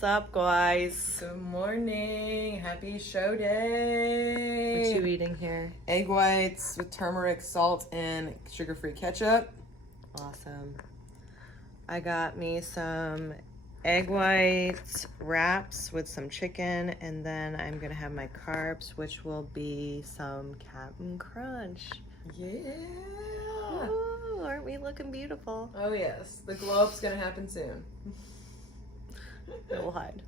What's up, guys? Good morning. Happy show day. What you eating here? Egg whites with turmeric, salt, and sugar-free ketchup. Awesome. I got me some egg white wraps with some chicken, and then I'm gonna have my carbs, which will be some Captain Crunch. Yeah. Ooh, aren't we looking beautiful? Oh yes, the glow up's gonna happen soon. We'll hide.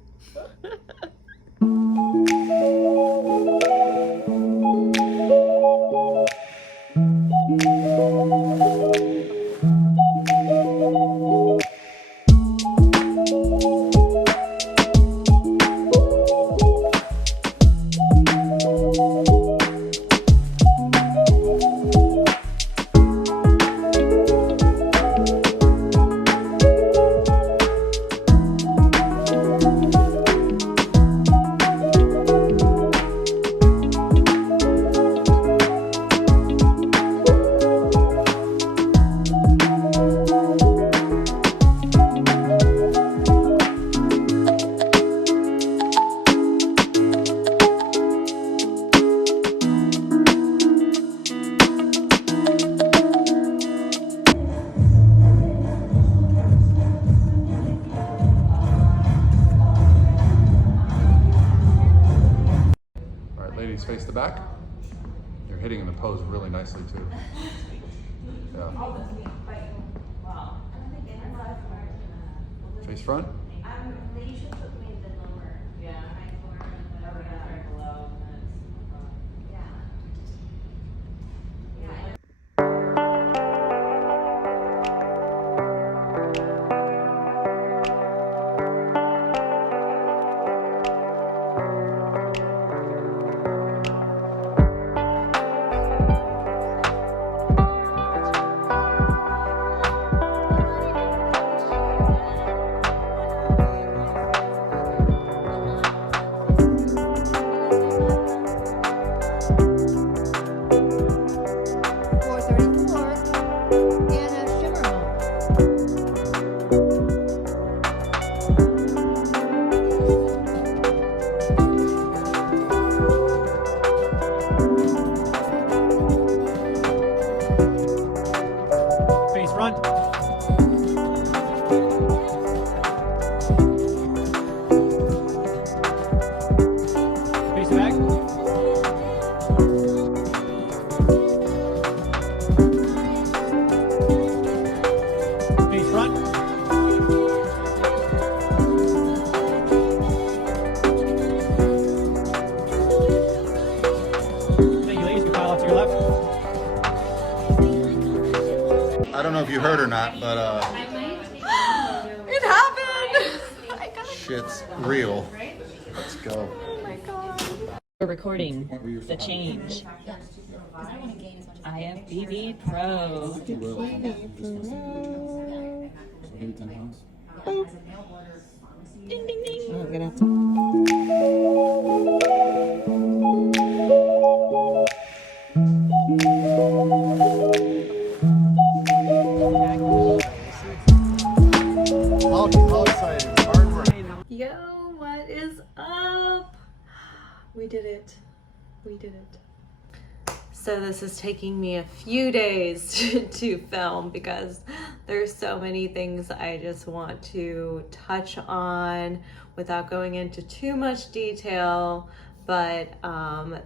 Ladies, face the back. You're hitting in the pose really nicely too. Yeah. Face front. I don't know if you heard or not, but It happened! shit's real. Let's go. Oh my god. We're recording the change. IFBB Pro. Ding ding ding. I'm gonna have to. How exciting. Hard work. Yo, what is up? We did it. We did it. So this is taking me a few days to film because there's so many things I just want to touch on without going into too much detail. But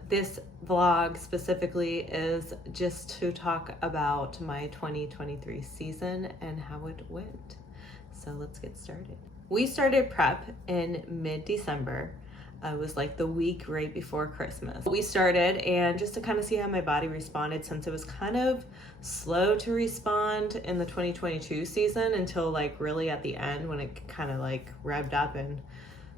this vlog specifically is just to talk about my 2023 season and how it went. So let's get started. We started prep in mid-December. It was like the week right before Christmas. We started, and just to kind of see how my body responded, since it was kind of slow to respond in the 2022 season until like really at the end when it kind of like revved up and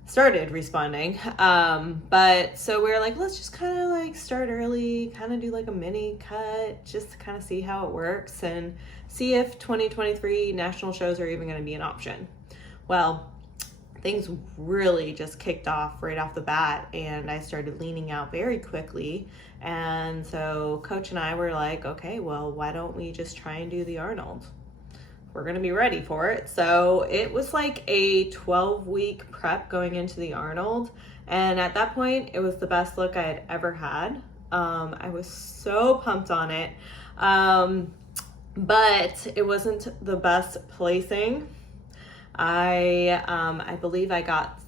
started responding. But so we were like, let's just kind of like start early, kind of do like a mini cut just to kind of see how it works and see if 2023 national shows are even going to be an option. Well, things really just kicked off right off the bat, and I started leaning out very quickly. And so coach and I were like, okay, well, why don't we just try and do the Arnold? we're gonna be ready for it. So it was like a 12-week prep going into the Arnold. And at that point, it was the best look I had ever had. I was so pumped on it. But it wasn't the best placing. I believe I got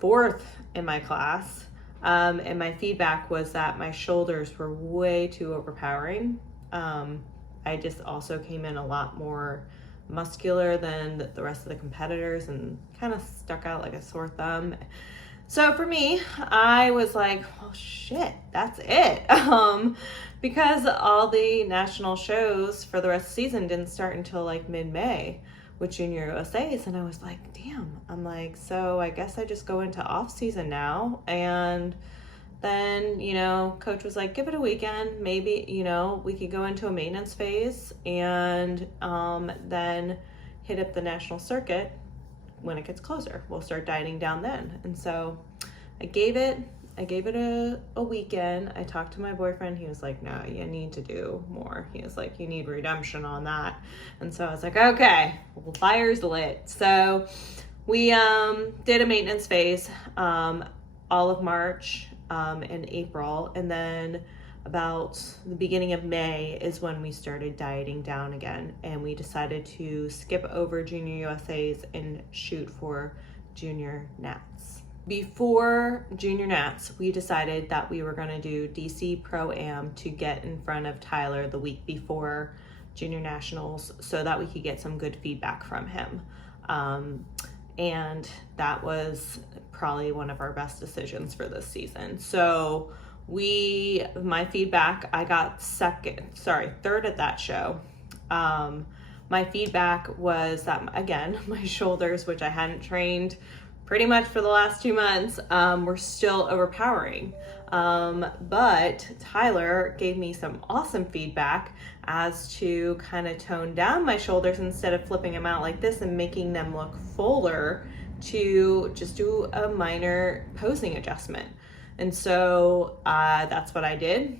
4th in my class. And my feedback was that my shoulders were way too overpowering. I just also came in a lot more muscular than the rest of the competitors and kind of stuck out like a sore thumb. So for me, I was like, well, shit, that's it. Because all the national shows for the rest of the season didn't start until like mid-May with Junior USA's. And I was like, damn, I'm like, so I guess I just go into off season now. And then, you know, coach was like, give it a weekend. Maybe, you know, we could go into a maintenance phase and then hit up the national circuit when it gets closer. We'll start dieting down then. And so I gave it a weekend. I talked to my boyfriend. He was like, no, you need to do more. He was like, you need redemption on that. And so I was like, okay, well, fire's lit. So we did a maintenance phase all of March and April. And then about the beginning of May is when we started dieting down again, and we decided to skip over Junior USA's and shoot for Junior Nats. Before Junior Nats, we decided that we were going to do DC Pro-Am to get in front of Tyler the week before Junior Nationals so that we could get some good feedback from him. And that was probably one of our best decisions for this season. So my feedback, I got third at that show. My feedback was that, again, my shoulders, which I hadn't trained pretty much for the last 2 months, were still overpowering. But Tyler gave me some awesome feedback as to kind of tone down my shoulders instead of flipping them out like this and making them look fuller, to just do a minor posing adjustment. And so that's what I did.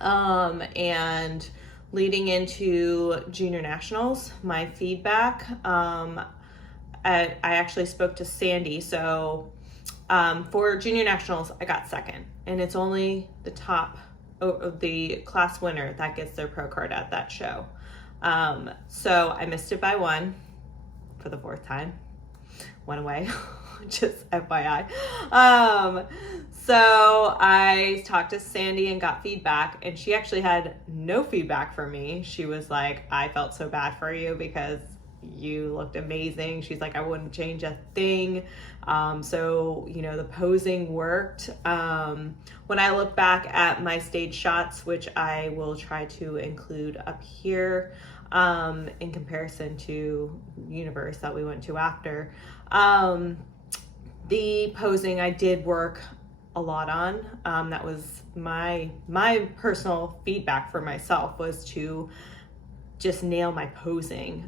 And leading into Junior Nationals, my feedback, I actually spoke to Sandy. So for Junior Nationals, I got 2nd, and it's only the top of the class winner that gets their pro card at that show. So I missed it by 1 for the 4th time. Went away, just FYI. So I talked to Sandy and got feedback, and she actually had no feedback for me. She was like, I felt so bad for you because you looked amazing. She's like, I wouldn't change a thing. So, you know, the posing worked. When I look back at my stage shots, which I will try to include up here, in comparison to Universe that we went to after, the posing I did work a lot on. That was my personal feedback for myself, was to just nail my posing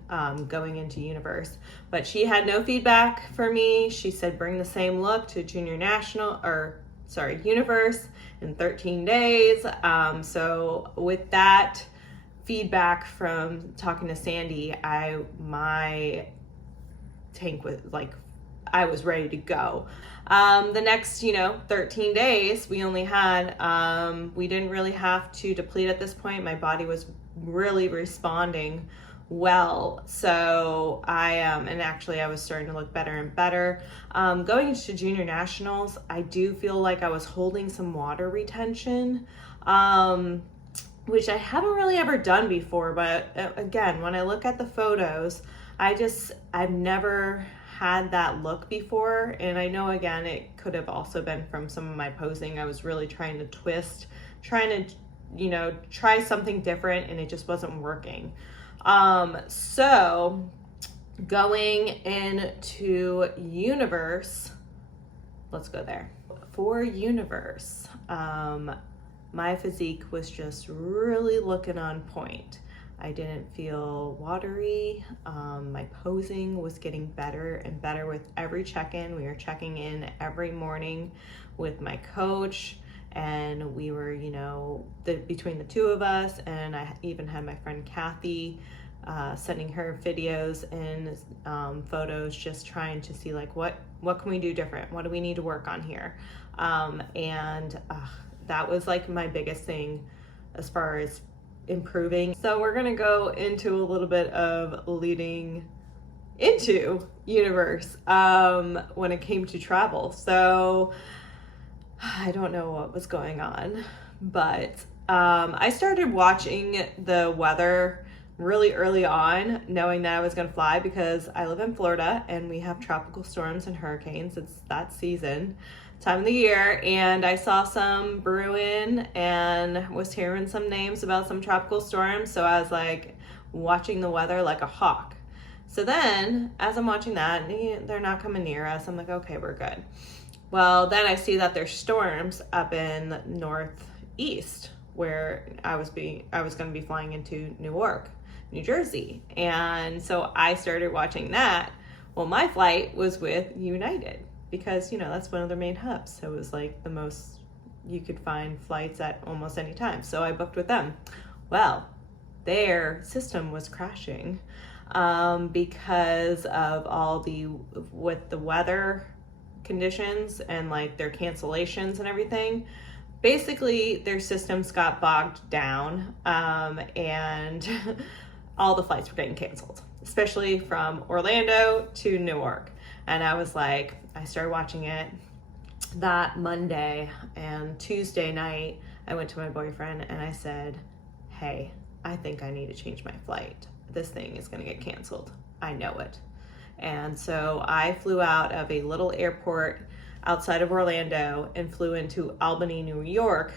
going into Universe. But she had no feedback for me. She said bring the same look to Universe in 13 days. So with that feedback from talking to Sandy, my tank was like, I was ready to go. The next, 13 days, we only had, we didn't really have to deplete at this point. My body was really responding well. So and actually I was starting to look better and better. Going into Junior Nationals, I do feel like I was holding some water retention, which I haven't really ever done before. But again, when I look at the photos, I've never had that look before. And I know, again, it could have also been from some of my posing. I was really trying to twist, trying to, try something different, and it just wasn't working. So going into Universe, let's go there. For Universe, my physique was just really looking on point. I didn't feel watery. My posing was getting better and better with every check-in. We were checking in every morning with my coach, and we were, between the two of us, and I even had my friend Kathy sending her videos and photos, just trying to see like what can we do different, what do we need to work on here, and that was like my biggest thing as far as improving. So we're gonna go into a little bit of leading into Universe when it came to travel. So I don't know what was going on, but I started watching the weather really early on, knowing that I was going to fly because I live in Florida and we have tropical storms and hurricanes. It's that season, time of the year, and I saw some brewing and was hearing some names about some tropical storms. So I was like watching the weather like a hawk. So then as I'm watching that, they're not coming near us. I'm like, okay, we're good. Well, then I see that there's storms up in the northeast where I was going to be flying into Newark, New Jersey. And so I started watching that. Well, my flight was with United because, that's one of their main hubs. So it was like the most you could find flights at almost any time. So I booked with them. Well, their system was crashing because of all with the weather conditions and like their cancellations and everything. Basically, their systems got bogged down, and all the flights were getting canceled, especially from Orlando to Newark. And I started watching it that Monday, and Tuesday night, I went to my boyfriend and I said, hey, I think I need to change my flight. This thing is going to get canceled. I know it. And so I flew out of a little airport outside of Orlando and flew into Albany, New York,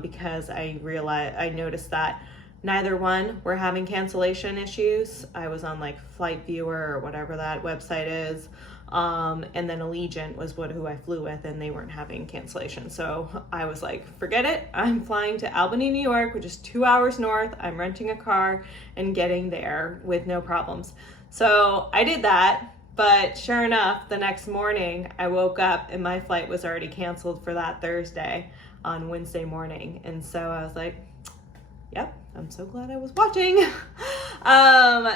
because I noticed that neither one were having cancellation issues. I was on like Flight Viewer or whatever that website is. And then Allegiant was who I flew with, and they weren't having cancellation. So I was like, forget it. I'm flying to Albany, New York, which is 2 hours north. I'm renting a car and getting there with no problems. So I did that, but sure enough, the next morning I woke up and my flight was already canceled for that Thursday on Wednesday morning. And so I was like, yep, I'm so glad I was watching.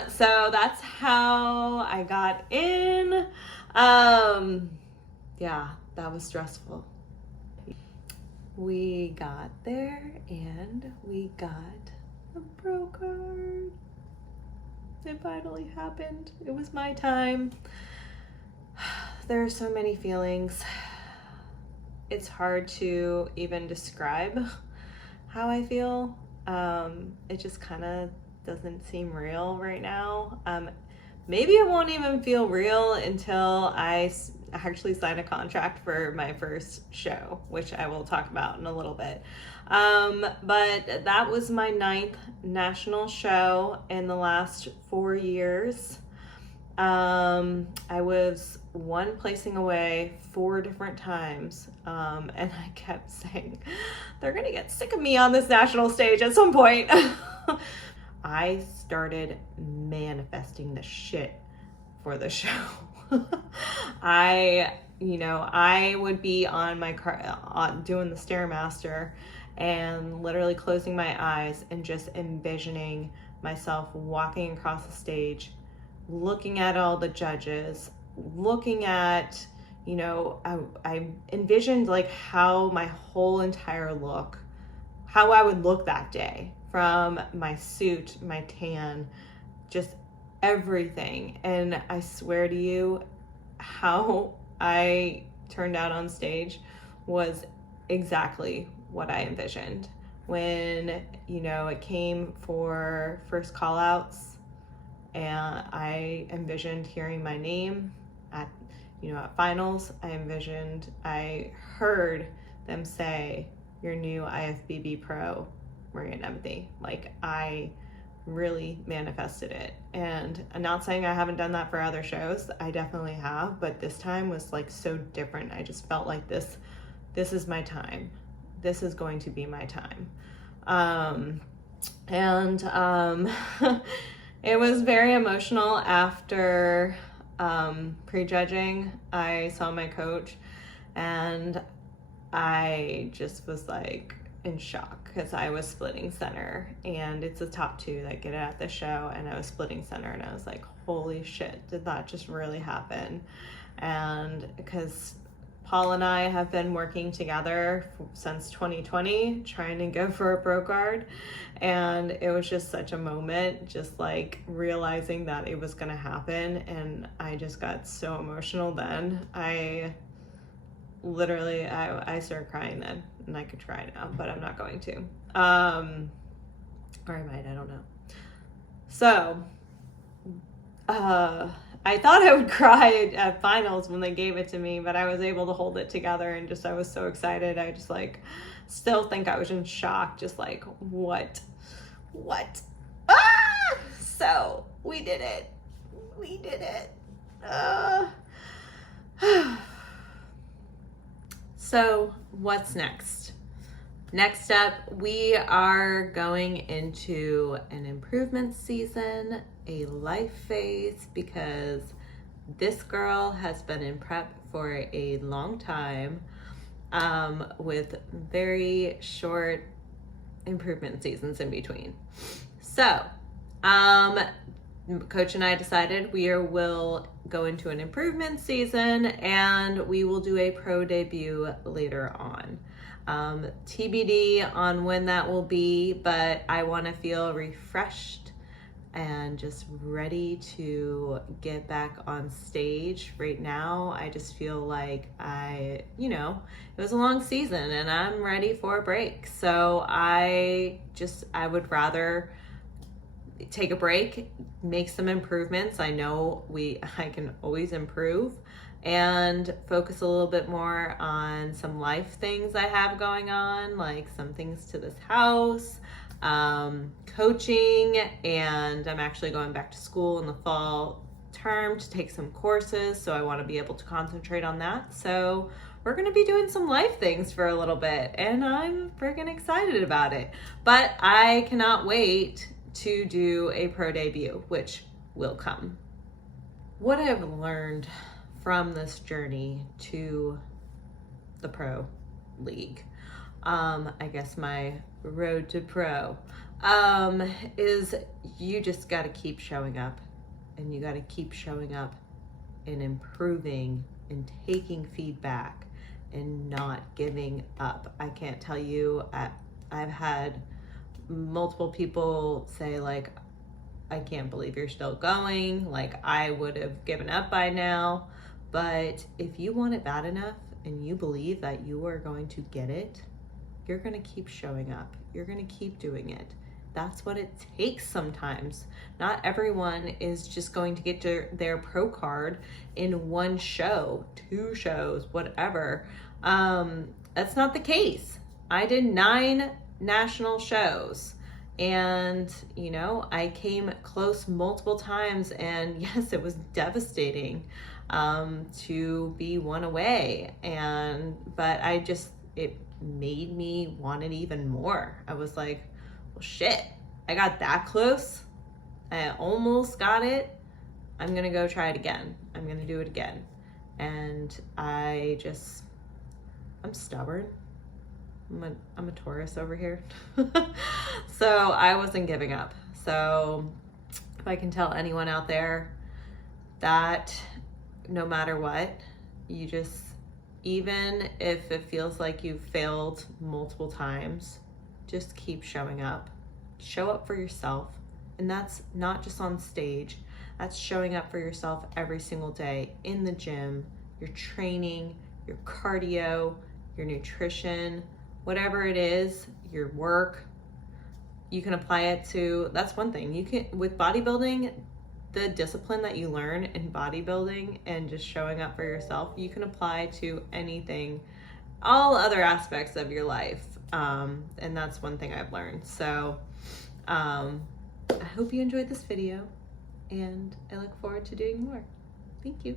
So that's how I got in. Yeah, that was stressful. We got there and we got a pro card. It finally happened. It was my time. There are so many feelings. It's hard to even describe how I feel. It just kind of doesn't seem real right now. Maybe it won't even feel real until I actually sign a contract for my first show, which I will talk about in a little bit. But that was my 9th national show in the last 4 years. I was one placing away 4 different times. And I kept saying, they're gonna get sick of me on this national stage at some point. I started manifesting the shit for the show. I would be on my car doing the Stairmaster and literally closing my eyes and just envisioning myself walking across the stage, looking at all the judges, looking at, I envisioned like how my whole entire look, how I would look that day, from my suit, my tan, just everything. And I swear to you, how I turned out on stage was exactly what I envisioned. When, it came for first call outs, and I envisioned hearing my name at finals. I heard them say, your new IFBB Pro, MariaN Nemethy. Like, I really manifested it. And I'm not saying I haven't done that for other shows. I definitely have, but this time was like so different. I just felt like this is my time. This is going to be my time. It was very emotional after prejudging. I saw my coach and I just was like, in shock because I was splitting center, and it's the top 2 that get it at the show, and I was splitting center, and I was like, holy shit, did that just really happen? And because Paul and I have been working together since 2020, trying to go for a pro card, and it was just such a moment, just like realizing that it was gonna happen, and I just got so emotional then. I literally, I started crying then, and I could cry now, but I'm not going to. Or I might, I don't know. So, I thought I would cry at finals when they gave it to me, but I was able to hold it together, and just, I was so excited. I just like, still think I was in shock, just like, what? Ah! So, we did it. We did it. So what's next? Next up, we are going into an improvement season, a life phase, because this girl has been in prep for a long time, with very short improvement seasons in between. So, Coach and I decided we will go into an improvement season, and we will do a pro debut later on. TBD on when that will be, but I want to feel refreshed and just ready to get back on stage. Right now, I just feel like it was a long season and I'm ready for a break. So I would rather take a break, make some improvements. I know I can always improve, and focus a little bit more on some life things I have going on, like some things to this house, coaching, and I'm actually going back to school in the fall term to take some courses, so I want to be able to concentrate on that. So we're going to be doing some life things for a little bit, and I'm freaking excited about it. But I cannot wait to do a pro debut, which will come. What I've learned from this journey to the pro league, I guess my road to pro, is you just got to keep showing up, and you got to keep showing up and improving and taking feedback and not giving up. I can't tell you, I've had multiple people say, like, I can't believe you're still going. Like, I would have given up by now. But if you want it bad enough and you believe that you are going to get it, you're going to keep showing up. You're going to keep doing it. That's what it takes sometimes. Not everyone is just going to get to their pro card in one show, 2 shows, whatever. That's not the case. I did 9 national shows, and I came close multiple times, and yes, it was devastating to be one away, but it made me want it even more. I was like, well, shit, I got that close, I almost got it, I'm gonna go try it again, I'm gonna do it again. And I'm stubborn. I'm a Taurus over here. So I wasn't giving up. So if I can tell anyone out there that no matter what, even if it feels like you've failed multiple times, just keep showing up. Show up for yourself. And that's not just on stage. That's showing up for yourself every single day in the gym, your training, your cardio, your nutrition, whatever it is, your work. You can apply it to, that's one thing. You can, with bodybuilding, the discipline that you learn in bodybuilding and just showing up for yourself, you can apply to anything, all other aspects of your life. And that's one thing I've learned. So I hope you enjoyed this video, and I look forward to doing more. Thank you.